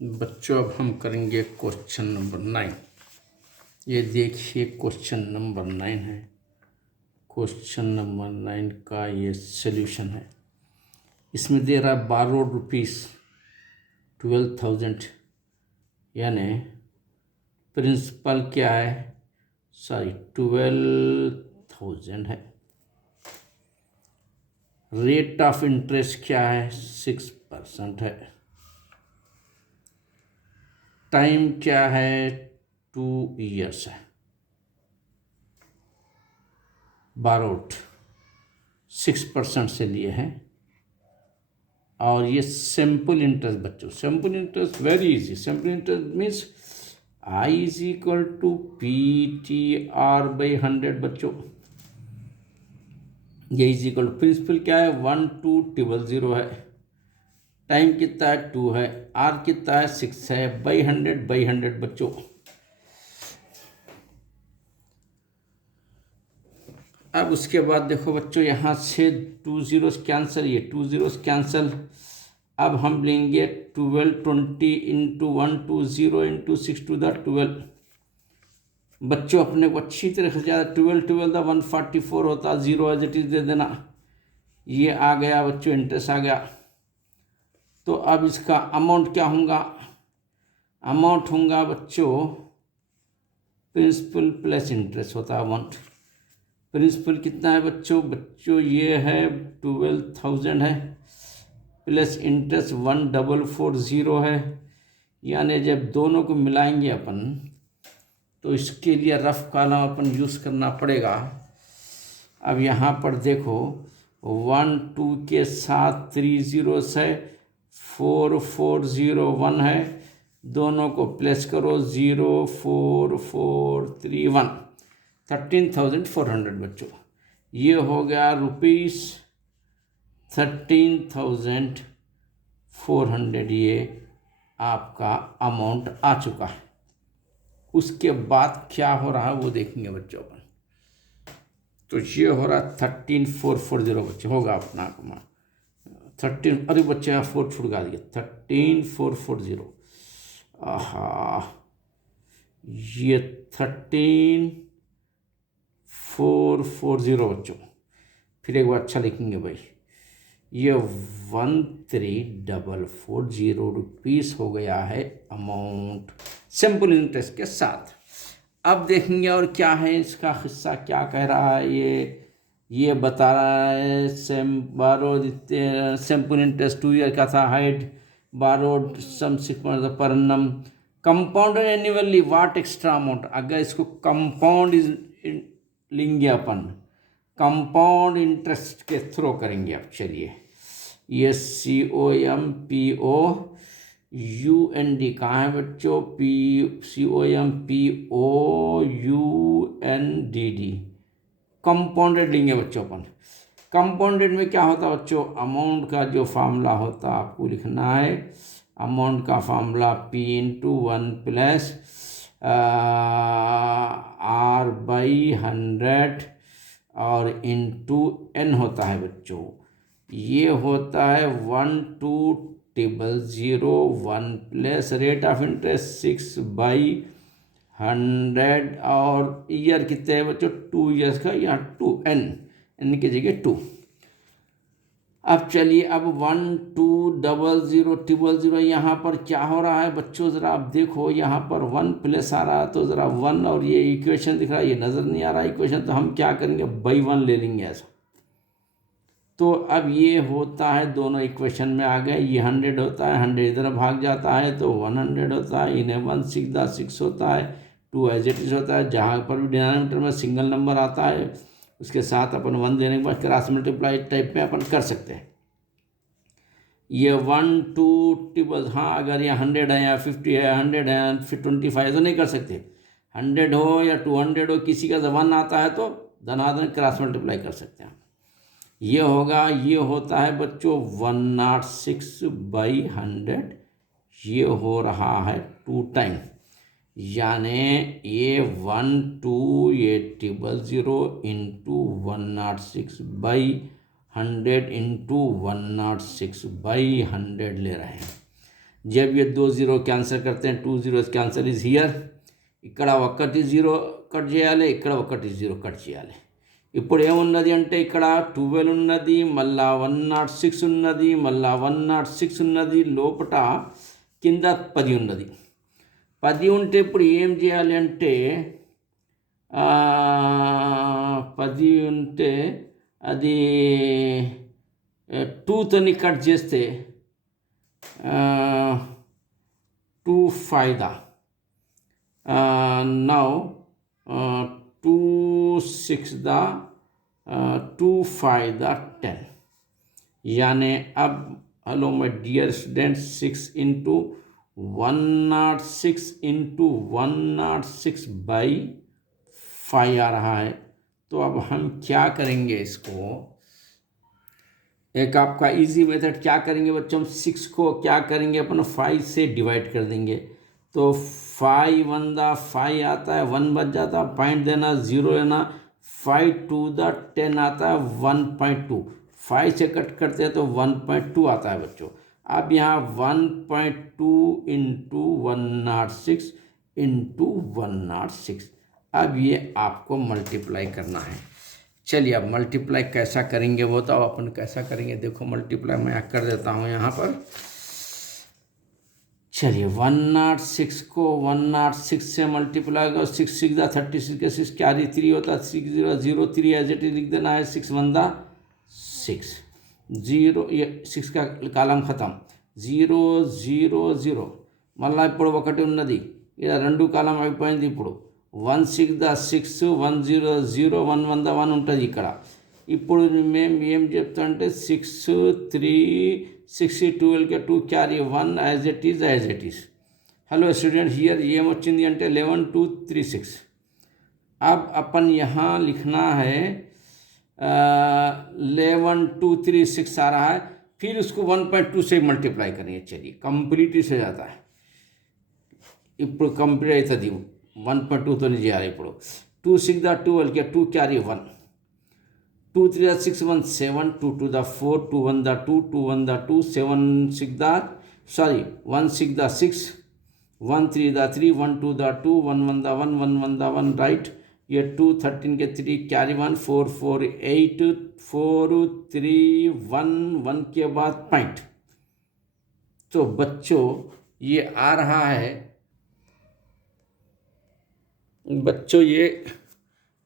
बच्चों अब हम करेंगे क्वेश्चन नंबर 9। ये देखिए क्वेश्चन नंबर 9 है। क्वेश्चन नंबर 9 का ये सॉल्यूशन है। इसमें दे रहा है 12 रुपीज़ 12,000, यानी प्रिंसिपल क्या है, 12,000 है। रेट ऑफ इंटरेस्ट क्या है, 6% है। टाइम क्या है, 2 years है। बारोट 6% से लिए हैं। और ये सिंपल इंटरेस्ट बच्चों, simple interest very easy. Simple interest means I is equal to PTR/100 बच्चों। ये इज इक्वल टू प्रिंसिपल क्या है, 12,000 है। टाइम कितना है, 2 है। R कितना है, 6 है। by 100 बच्चों। अब उसके बाद देखो बच्चों, यहाँ से 2 zeros कैंसिल, ये 2 zeros कैंसिल। अब हम लेंगे 1220 इंटू 120 इंटू 6 to the 12। बच्चों अपने को अच्छी तरह से ज़्यादा 12 द 144 होता, 0 एज इट इज दे देना। ये आ गया बच्चों, इंटरेस्ट आ गया। तो अब इसका अमाउंट क्या होगा, अमाउंट होगा बच्चों प्रिंसिपल प्लस इंटरेस्ट होता है अमाउंट। प्रिंसिपल कितना है बच्चों ये है 12,000 है, प्लस इंटरेस्ट 1,440 है। यानी जब दोनों को मिलाएंगे अपन तो इसके लिए रफ कॉलम अपन यूज़ करना पड़ेगा। अब यहाँ पर देखो 1 2 के साथ 3 zeros है, 4401 है। दोनों को प्लस करो, 04431, 13,400 बच्चों। ये हो गया रुपीज़ 13,400, ये आपका अमाउंट आ चुका है। उसके बाद क्या हो रहा है वो देखेंगे बच्चों अपन। तो ये हो रहा है 13,440 बच्चे, होगा अपना अमाउंट 13। अरे बच्चे यहाँ 4 छुड़का दिए, 13,440। आहा, ये 13,440 बच्चों। फिर एक बार अच्छा लिखेंगे भाई, ये 13,440 रुपीज़ हो गया है अमाउंट सिंपल इंटरेस्ट के साथ। अब देखेंगे और क्या है इसका हिस्सा, क्या कह रहा है ये बता रहा है सिंपल इंटरेस्ट 2 ईयर का था, हाइट बारोड सम 6 पर annum compounded annually what extra amount. अगर इसको कंपाउंड लेंगे अपन, कंपाउंड इंटरेस्ट के थ्रू करेंगे। अब चलिए, ये COMPOUND कहाँ है बच्चों, COMPOUNDD कंपाउंडेड लेंगे बच्चों अपन। कंपाउंडेड में क्या होता है बच्चों, अमाउंट का जो फार्मूला होता है आपको लिखना है। अमाउंट का formula P into 1 plus R/100 और इंटू N होता है बच्चों। ये होता है 12,001 प्लस रेट ऑफ इंटरेस्ट 6/100 और ईयर कितने हैं बच्चों, 2 years का, यहाँ 2N की जगह 2। अब चलिए, अब 12,000 यहाँ पर क्या हो रहा है बच्चों, ज़रा आप देखो, यहाँ पर 1 प्लस आ रहा है तो ज़रा 1, और ये इक्वेशन दिख रहा है, ये नज़र नहीं आ रहा इक्वेशन, तो हम क्या करेंगे, बाई 1 ले लेंगे ऐसा। तो अब ये होता है, दोनों इक्वेशन में आ गए। ये 100 होता है, 100 इधर भाग जाता है तो 100 होता है, इन्हें 1 6 होता है, 2 एज इट इज होता है। जहाँ पर भी डिनोमिनेटर में सिंगल नंबर आता है उसके साथ अपन 1 देने के बाद क्रॉस मल्टीप्लाई टाइप में अपन कर सकते हैं। ये 1 2 टेबल, हाँ अगर ये 100 है या 50 है, 100 है फिर 25 तो नहीं कर सकते। 100 हो या 200 हो, किसी का ज़बान आता है तो धनाधन क्रॉस मल्टीप्लाई कर सकते हैं। ये होगा, ये होता है बच्चों 106/100, ये हो रहा है 2 टाइम। यानी ये 1 2 ये 000 इंटू 106/100 इंटू 106/100 ले रहे हैं। जब ये 2 0 कैंसिल करते हैं, 2 zeros कैंसिल इज हियर, ఇక్కడ 1 0 కట్ చేయాలి, ఇక్కడ 1 0 కట్ చేయాలి. ఇప్పుడు ఏమున్నది అంటే ఇక్కడ 12 ఉన్నది, మళ్ళా 106 ఉన్నది, మళ్ళా 106 ఉన్నది, లోపట కింద 10 ఉన్నది. 10 ఉంటే ఇప్పుడు ఏం చేయాలి అంటే 10 ఉంటే అది 2తోని కట్ చేస్తే 2 फायदा. now 2 6 दा 2 फायदा 10. यानी अब hello my dear student 6 into 106 into 106/5 आ रहा है. तो अब हम क्या करेंगे, इसको एक आपका इजी मेथड क्या करेंगे बच्चों, हम 6 को क्या करेंगे अपन 5 से डिवाइड कर देंगे. तो 5 1 दा 5 आता है, 1 बच जाता है, पॉइंट देना, 0 लेना, 5 2 दा 10 आता है 1.2. 5 से कट करते हैं तो 1.2 आता है बच्चों. अब यहाँ 1.2 इंटू 106 इंटू 106. अब ये आपको मल्टीप्लाई करना है. चलिए अब मल्टीप्लाई कैसा करेंगे वो तो अपन कैसा करेंगे, देखो मल्टीप्लाई मैं कर देता हूँ यहाँ पर. चलिए 106 को 106 से मल्टीप्लाई करो, 6 6 दा 36 के 6 कैरी 3 होता है, 6 0 0 3 एज इट इज लिख देना है. 6 1 दा 6 0, ये 6 का కాలం ఖతం. 0 0 0 మళ్ళీ ఇప్పుడు ఒకటి ఉన్నది, ఇలా 2 కాలం అయిపోయింది. ఇప్పుడు 1 6 దా 6 1 0 0 1 1 దా 1 ఉంటుంది ఇక్కడ. ఇప్పుడు మేము ఏం చెప్తా అంటే 6 3 6 12 के 2 carry 1 as it is. Hello student, here ये వచ్చింది అంటే 11 2 3 6. अब अपन यहाँ लिखना है 11 2 3 6 आ रहा है, फिर उसको 1.2 से मल्टीप्लाई करेंगे. चलिए कंप्लीट से जाता है. ఇప్పుడు కంప్లీట్ అవుతుంది, 1.2తో చేయాలి. ఇప్పుడు 2 6 दा 12 के 2 క్యారీ 1, 2 3 दा 6 1 7, 2 2 दा 4, 2 1 दा 2, 2 1 दा 2, 7 6 दा 1 6 दा 6, 1 3 दा 3, 1 2 दा 2, 1 1 दा 1, 1 1 दा 1 राइट. ये 2 13 के 3 कैरी 1, 4 4 8, 4 3 1 1 के बाद पॉइंट. तो बच्चों ये आ रहा है, बच्चों ये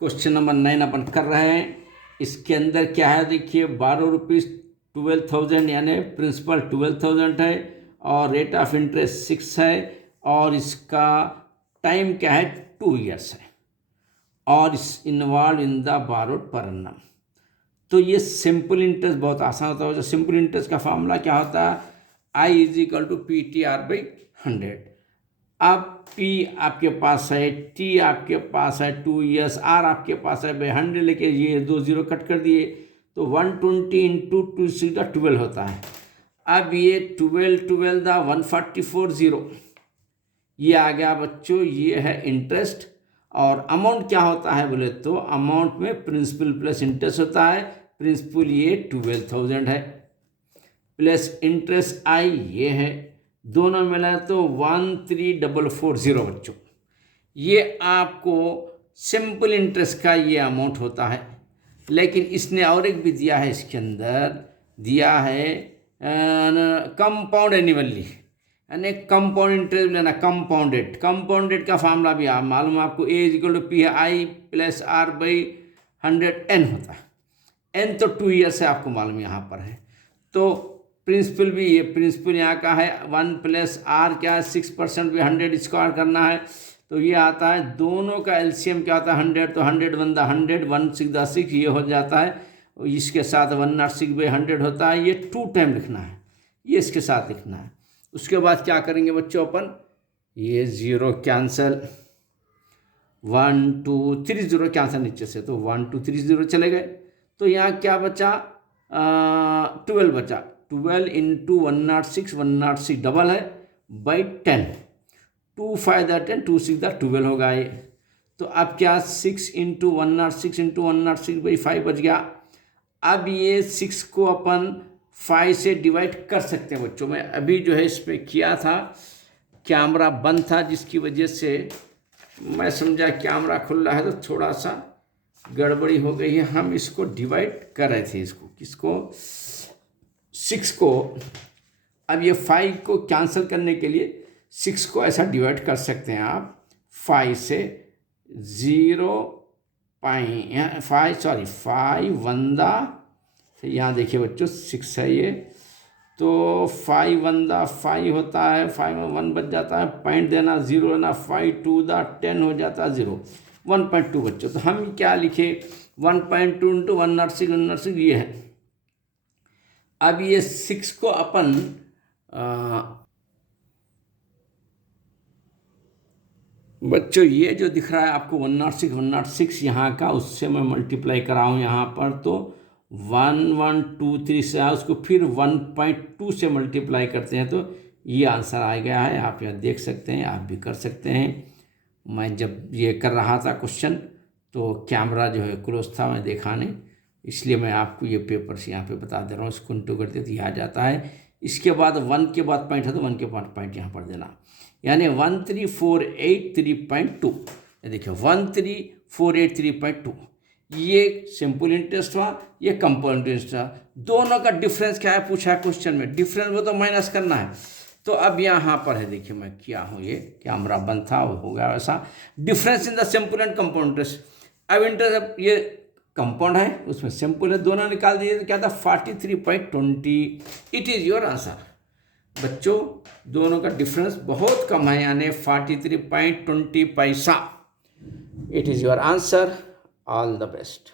क्वेश्चन नंबर 9 अपन कर रहे हैं. इसके अंदर क्या है देखिए, 12 रुपीज़ 12,000 यानी प्रिंसिपल 12,000 है और रेट ऑफ इंटरेस्ट 6 है और इसका टाइम क्या है 2 years है और इस इन्वॉल्व इन द बारोड पर annum. तो ये सिंपल इंटरेस्ट बहुत आसान होता है. जो सिंपल इंटरेस्ट का फार्मूला क्या होता है, I = PTR/100. अब P आपके पास है, T आपके पास है 2 years, R आपके पास है 100 लेके ये 2 0 कट कर दिए तो 120 इंटू 2 सीधा 12 होता है. अब ये 12 दा 144 0 ये आ गया बच्चों, ये है इंटरेस्ट. और अमाउंट क्या होता है बोले तो अमाउंट में प्रिंसिपल प्लस इंटरेस्ट होता है. प्रिंसिपल ये 12,000 है प्लस इंटरेस्ट आई ये है, दोनों मिला तो 13,440 बच्चों. ये आपको सिंपल इंटरेस्ट का ये अमाउंट होता है. लेकिन इसने और एक भी दिया है, इसके अंदर दिया है कंपाउंड एनुअली यानी कंपाउंड इंटरेस्ट लेना. कंपाउंडेड का फार्मूला भी आप मालूम है आपको, A = PI + R/100 N होता है. N तो 2 years से आपको मालूम यहाँ पर है. तो प्रिंसिपल भी ये प्रिंसिपल यहाँ का है 1 + R क्या है 6% भी 100 स्क्वायर करना है. तो ये आता है, दोनों का एलसीएम क्या होता है 100, तो 100 1 दा 100, 1 6 दा 6 ये हो जाता है. इसके साथ 106/100 होता है. ये 2 टाइम लिखना है, ये इसके साथ लिखना है. उसके बाद क्या करेंगे बच्चों अपन, ये 0 कैंसिल, 1 2 3 0 कैंसिल नीचे से, तो 1 2 3 0 चले गए. तो यहाँ क्या बचा 12 बचा. 12 इंटू 106 डबल है /10. 2 5 10, 2 6 12 होगा ये। तो अब क्या 6 इंटू 106 इंटू 106/5 बच गया। अब ये 6 को अपन 5 से डिवाइड कर सकते हैं बच्चों। मैं अभी जो है इसमें किया था, कैमरा बंद था जिसकी वजह से मैं समझा कैमरा खुला है तो थोड़ा सा गड़बड़ी हो गई है। हम इसको डिवाइड कर रहे थे, इसको किसको, 6 को। अब ये 5 को कैंसिल करने के लिए 6 को ऐसा डिवाइड कर सकते हैं आप 5 से। 5 1 यहाँ देखिए बच्चों 6 है ये, तो 5 1 5 होता है, 5 में 1 बच जाता है, पॉइंट देना 0 लेना, 5 2 10 हो जाता है 0, 1.2 बच्चों। तो हम क्या लिखे 1.2 इंटू 106 ये है। अब ये 6 को अपन बच्चों ये जो दिख रहा है आपको 106 यहाँ का, उससे मैं मल्टीप्लाई कराऊँ यहाँ पर तो 1123 से उसको फिर 1.2 से मल्टीप्लाई करते हैं तो ये आंसर आ गया है। आप यहाँ देख सकते हैं, आप भी कर सकते हैं। मैं जब ये कर रहा था क्वेश्चन तो कैमरा जो है क्लोज था, मैं देखा नहीं, इसलिए मैं आपको ये पेपर से यहाँ पे बता दे रहा हूँ। इसको इंटू करते तो ये आ जाता है। इसके बाद 1 के बाद पॉइंट है तो 1 के बाद पॉइंट यहाँ पर देना, यानी 13483.2। ये देखिए 13483.2, ये सिंपल इंटरेस्ट हुआ, ये कंपाउंड इंटरेस्ट हुआ। दोनों का डिफरेंस क्या है पूछा है क्वेश्चन में, डिफरेंस वो तो माइनस करना है। तो अब यहाँ पर है, देखिए मैं क्या हूँ, ये कैमरा बंद था वो हो गया वैसा। Difference in the simple and compound interest. अब इंटरेस्ट ये कंपाउंड है, उसमें सिंपल है, दोनों निकाल दीजिए तो क्या था 43.20। इट इज़ योर आंसर बच्चों। दोनों का डिफरेंस बहुत कम है, यानी 43.20 पैसा। It is your answer. All the best.